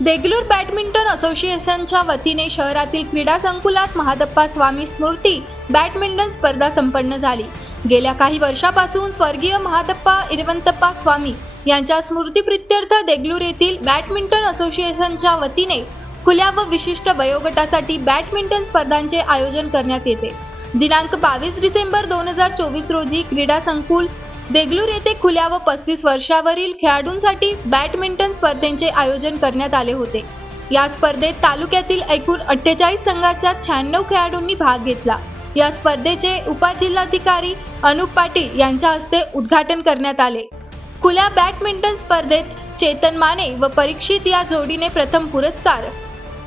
Deglur badminton असोसिएशनच्या वतीने शहरातील क्रीडा संकुलात महादप्पा स्वामी स्मृती बॅडमिंटन स्पर्धा संपन्न झाली. गेल्या काही वर्षापासून स्वर्गीय महादप्पा इरवंतप्पा स्वामी यांच्या स्मृतीप्रित्यर्थ देगलूर येथील बॅडमिंटन असोसिएशनच्या वतीने खुल्या व विशिष्ट वयोगटासाठी बॅडमिंटन स्पर्धांचे आयोजन करण्यात येते. दिनांक बावीस डिसेंबर दोन हजार चोवीस रोजी क्रीडा संकुल देगलूर येथे खुल्या व पस्तीस वर्षावरील खेळाडूंसाठी बॅडमिंटन स्पर्धेचे आयोजन करण्यात आले होते. या स्पर्धेत तालुक्यातील एकूण अठ्ठेचाळीस संघाच्या शहाण्णव खेळाडूंनी भाग घेतला. या स्पर्धेचे उपजिल्हाधिकारी अनुप पाटील यांच्या हस्ते उद्घाटन करण्यात आले. खुल्या बॅडमिंटन स्पर्धेत चेतन माने व परीक्षित या जोडीने प्रथम पुरस्कार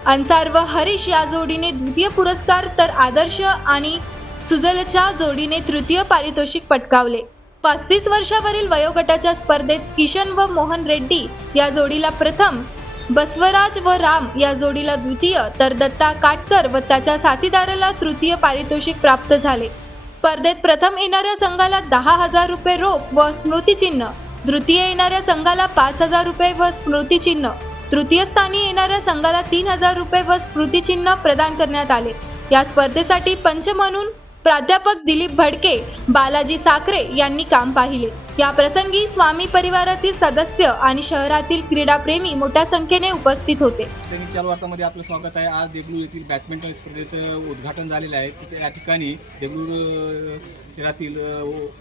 अन्सार व हरीश या जोडीने द्वितीय पुरस्कार तर आदर्श आणि सुजलच्या जोडीने तृतीय पारितोषिक पटकावले. पस्तीस वर्षावरील वयोगटाच्या स्पर्धेत किशन व मोहन रेड्डी या जोडीला प्रथम बसवराज व राम या जोडीला द्वितीय तर दत्ता काटकर व त्याच्या साथीदाराला तृतीय पारितोषिक प्राप्त झाले. स्पर्धेत प्रथम येणाऱ्या संघाला दहा हजार रुपये रोख व स्मृतिचिन्ह तृतीय येणाऱ्या संघाला पाच हजार रुपये व स्मृतिचिन्ह तृतीय स्थानी येणाऱ्या संघाला तीन हजार रुपये व स्मृतिचिन्ह प्रदान करण्यात आले. या स्पर्धेसाठी पंच म्हणून प्राध्यापक दिलीप भडके बालाजी साखरे यांनी काम पाहिले. या प्रसंगी स्वामी परिवारातील सदस्य आणि शहरातील क्रीडाप्रेमी मोठ्या संख्येने उपस्थित होते. दैनिक चालू वार्तामध्ये आपलं स्वागत आहे. आज देगलूर येथील बॅडमिंटन स्पर्धेचं उद्घाटन झालेलं आहे. तिथे या ठिकाणी देगलूर शहरातील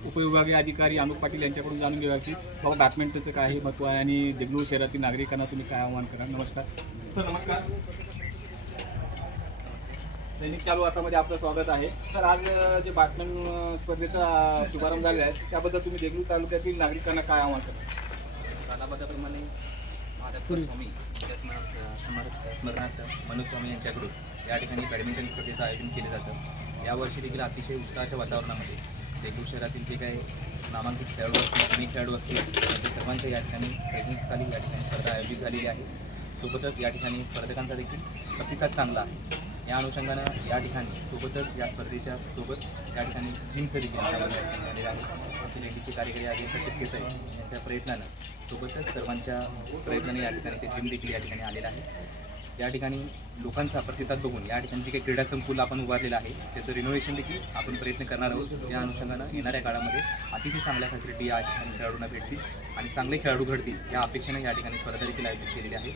उपविभागीय अधिकारी अनुप पाटील यांच्याकडून जाणून घेऊया की बाबा बॅडमिंटनचं काय महत्त्व आहे आणि देगलूर शहरातील नागरिकांना तुम्ही काय आव्हान करा नमस्कार. सर नमस्कार. दैनिक चालू वार्तामध्ये आपलं स्वागत आहे. सर आज जे बॅडमिंटन स्पर्धेचा शुभारंभ झालेला आहे त्याबद्दल तुम्ही देगलूर तालुक्यातील नागरिकांना काय आव्हान करता? सालाबादाप्रमाणे माधवपूर स्वामी या स्मरणार्थ स्मर स्मरणार्थ मनोज स्वामी यांच्याकडून या ठिकाणी बॅडमिंटन स्पर्धेचं आयोजन केलं जातं. यावर्षी देखील अतिशय उत्साहाच्या वातावरणामध्ये देगलूर शहरातील जे काही नामांकित खेळाडू असतील जुनी खेळाडू असतील त्यांच्या सर्वांच्या या ठिकाणी प्रेझेन्सखाली या ठिकाणी स्पर्धा आयोजित झालेली आहे. सोबतच या ठिकाणी स्पर्धकांचा देखील प्रतिसाद चांगला आहे. या अनुषंगानं या ठिकाणी सोबतच या स्पर्धेच्या सोबत या ठिकाणी जिमचं देखील आयोजन झालेलं आहे. आमचे लेडीचे कार्यकारी अभियंता तितकेच आहे यांच्या प्रयत्नानं सोबतच सर्वांच्या प्रयत्नाने या ठिकाणी ते जिम देखील या ठिकाणी आलेलं आहे. या ठिकाणी लोकांचा प्रतिसाद बघून या ठिकाणी जे काही क्रीडा संकुल आपण उभारलेलं आहे त्याचं रिनोव्हेशन देखील आपण प्रयत्न करणार आहोत. या अनुषंगानं येणाऱ्या काळामध्ये अतिशय चांगल्या फॅसिलिटी या ठिकाणी खेळाडूंना भेटतील आणि चांगले खेळाडू घडतील या अपेक्षेनं या ठिकाणी स्पर्धा देखील आयोजित केलेली आहे.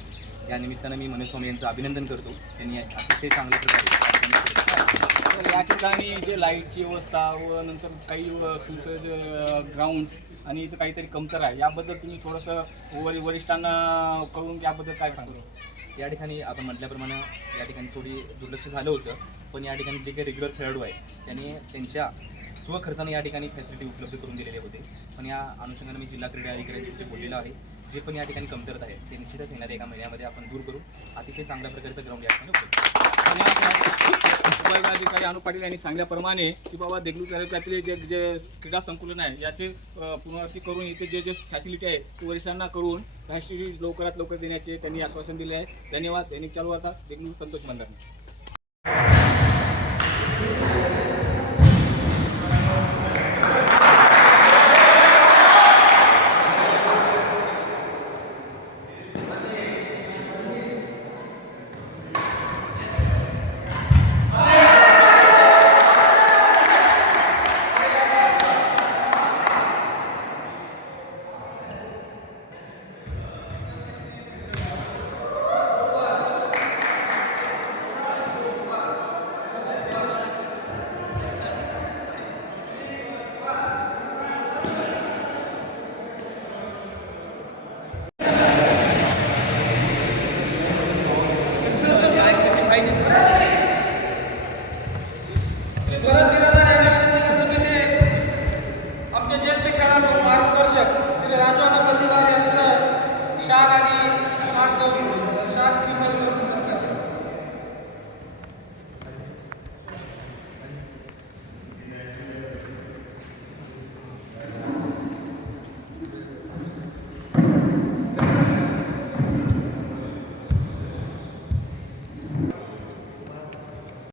या निमित्तानं मी मनोज स्वामी यांचं अभिनंदन करतो. त्यांनी अतिशय चांगल्या प्रकारे या ठिकाणी स्पर्धा तर या ठिकाणी जे लाईटची व्यवस्था व नंतर काही व सुसज्ज ग्राउंड्स आणि इथं काहीतरी कमतर आहे याबद्दल तुम्ही थोडंसं वरि वरिष्ठांना कळून याबद्दल काय सांगू या ठिकाणी आपण म्हटल्याप्रमाणे या ठिकाणी थोडी दुर्लक्ष झालं होतं. पण या ठिकाणी जे काही रेग्युलर खेळाडू आहेत त्यांनी त्यांच्या स्वखर्चाने या ठिकाणी फॅसिलिटी उपलब्ध करून दिलेले होते. पण या अनुषंगाने मी जिल्हा क्रीडा अधिकाऱ्यांशी बोललेलं बोललेलो आहे. जे पण या ठिकाणी कमतरत आहे ते निश्चितच येणाऱ्या एका महिन्यामध्ये आपण दूर करू. अतिशय चांगल्या प्रकारचं ग्राउंड या ठिकाणी अनु पाटील यांनी सांगितल्याप्रमाणे की बाबा देगलूर तालुक्यातील जे जे क्रीडा संकुलन आहे याचे पुनरावृत्ती करून इथे जे जे फॅसिलिटी आहे ती वरिष्ठांना करून फॅसिलिटी लवकरात लवकर देण्याचे त्यांनी आश्वासन दिले आहे. धन्यवाद. दैनिक चालू आता देगलूर संतोष मंदार